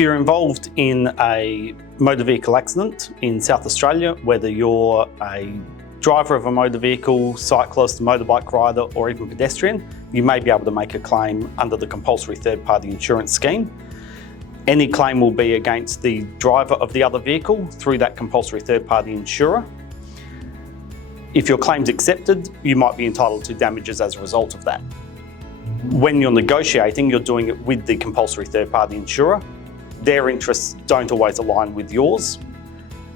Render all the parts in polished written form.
If you're involved in a motor vehicle accident in South Australia, whether you're a driver of a motor vehicle, cyclist, motorbike rider, or even pedestrian, you may be able to make a claim under the compulsory third-party insurance scheme. Any claim will be against the driver of the other vehicle through that compulsory third-party insurer. If your claim's accepted, you might be entitled to damages as a result of that. When you're negotiating, you're doing it with the compulsory third-party insurer. Their interests don't always align with yours.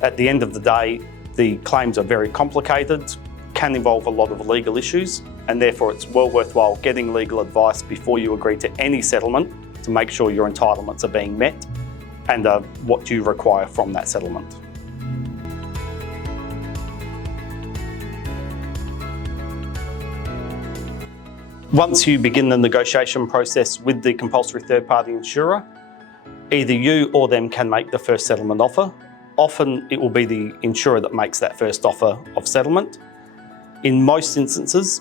At the end of the day, the claims are very complicated, can involve a lot of legal issues, and therefore it's well worthwhile getting legal advice before you agree to any settlement to make sure your entitlements are being met and what you require from that settlement. Once you begin the negotiation process with the compulsory third-party insurer, either you or them can make the first settlement offer. Often it will be the insurer that makes that first offer of settlement. In most instances,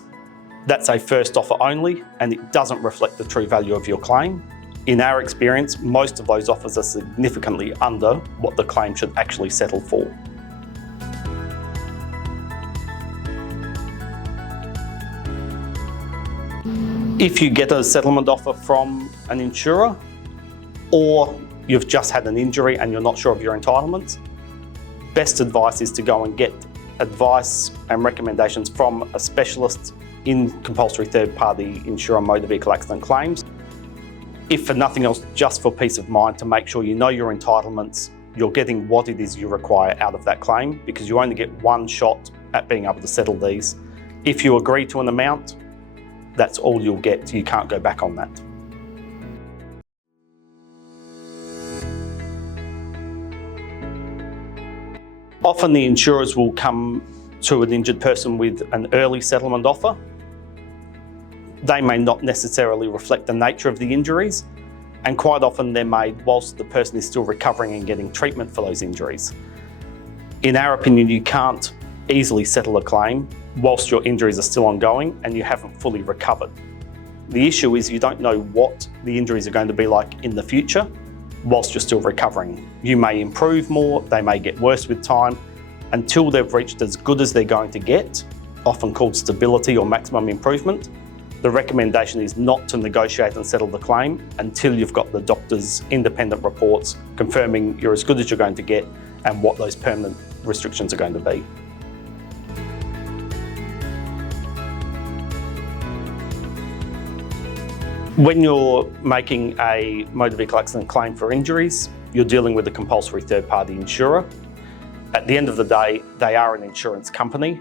that's a first offer only and it doesn't reflect the true value of your claim. In our experience, most of those offers are significantly under what the claim should actually settle for. If you get a settlement offer from an insurer, or you've just had an injury and you're not sure of your entitlements, best advice is to go and get advice and recommendations from a specialist in compulsory third-party insurer motor vehicle accident claims. If for nothing else, just for peace of mind, to make sure you know your entitlements, you're getting what it is you require out of that claim, because you only get one shot at being able to settle these. If you agree to an amount, that's all you'll get. You can't go back on that. Often the insurers will come to an injured person with an early settlement offer. They may not necessarily reflect the nature of the injuries, and quite often they're made whilst the person is still recovering and getting treatment for those injuries. In our opinion, you can't easily settle a claim whilst your injuries are still ongoing and you haven't fully recovered. The issue is you don't know what the injuries are going to be like in the future whilst you're still recovering. You may improve more, they may get worse with time. Until they've reached as good as they're going to get, often called stability or maximum improvement, the recommendation is not to negotiate and settle the claim until you've got the doctor's independent reports confirming you're as good as you're going to get and what those permanent restrictions are going to be. When you're making a motor vehicle accident claim for injuries, you're dealing with a compulsory third-party insurer. At the end of the day, they are an insurance company.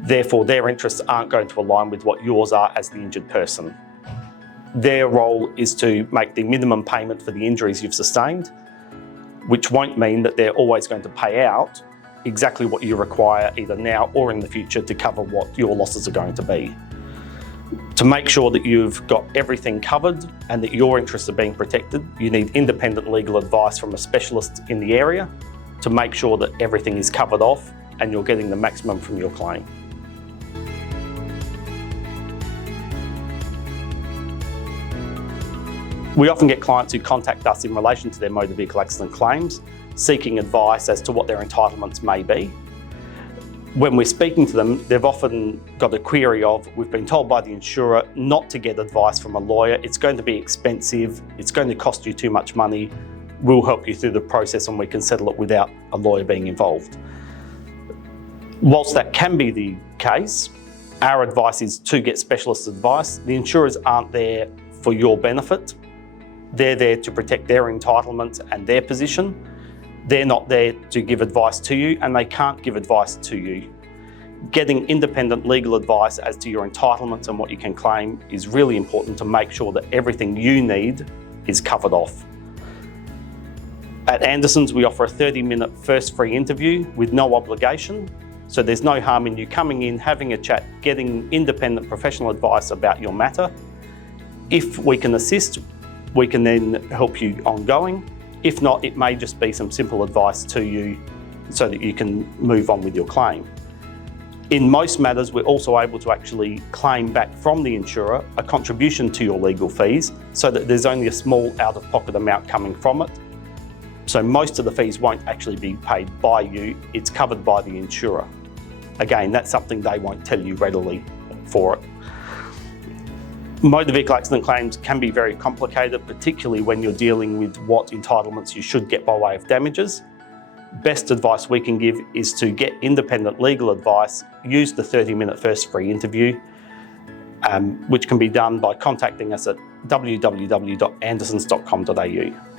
Therefore, their interests aren't going to align with what yours are as the injured person. Their role is to make the minimum payment for the injuries you've sustained, which won't mean that they're always going to pay out exactly what you require either now or in the future to cover what your losses are going to be. To make sure that you've got everything covered and that your interests are being protected, you need independent legal advice from a specialist in the area to make sure that everything is covered off and you're getting the maximum from your claim. We often get clients who contact us in relation to their motor vehicle accident claims, seeking advice as to what their entitlements may be. When we're speaking to them, they've often got a query of, we've been told by the insurer not to get advice from a lawyer, it's going to be expensive, it's going to cost you too much money, we'll help you through the process and we can settle it without a lawyer being involved. Whilst that can be the case, our advice is to get specialist advice. The insurers aren't there for your benefit. They're there to protect their entitlements and their position. They're not there to give advice to you and they can't give advice to you. Getting independent legal advice as to your entitlements and what you can claim is really important to make sure that everything you need is covered off. At Anderson's, we offer a 30-minute first free interview with no obligation. So there's no harm in you coming in, having a chat, getting independent professional advice about your matter. If we can assist, we can then help you ongoing. If not, it may just be some simple advice to you so that you can move on with your claim. In most matters, we're also able to actually claim back from the insurer a contribution to your legal fees so that there's only a small out-of-pocket amount coming from it. So most of the fees won't actually be paid by you, it's covered by the insurer. Again, that's something they won't tell you readily for it. Motor vehicle accident claims can be very complicated, particularly when you're dealing with what entitlements you should get by way of damages. Best advice we can give is to get independent legal advice, use the 30-minute first free interview, which can be done by contacting us at www.andersons.com.au.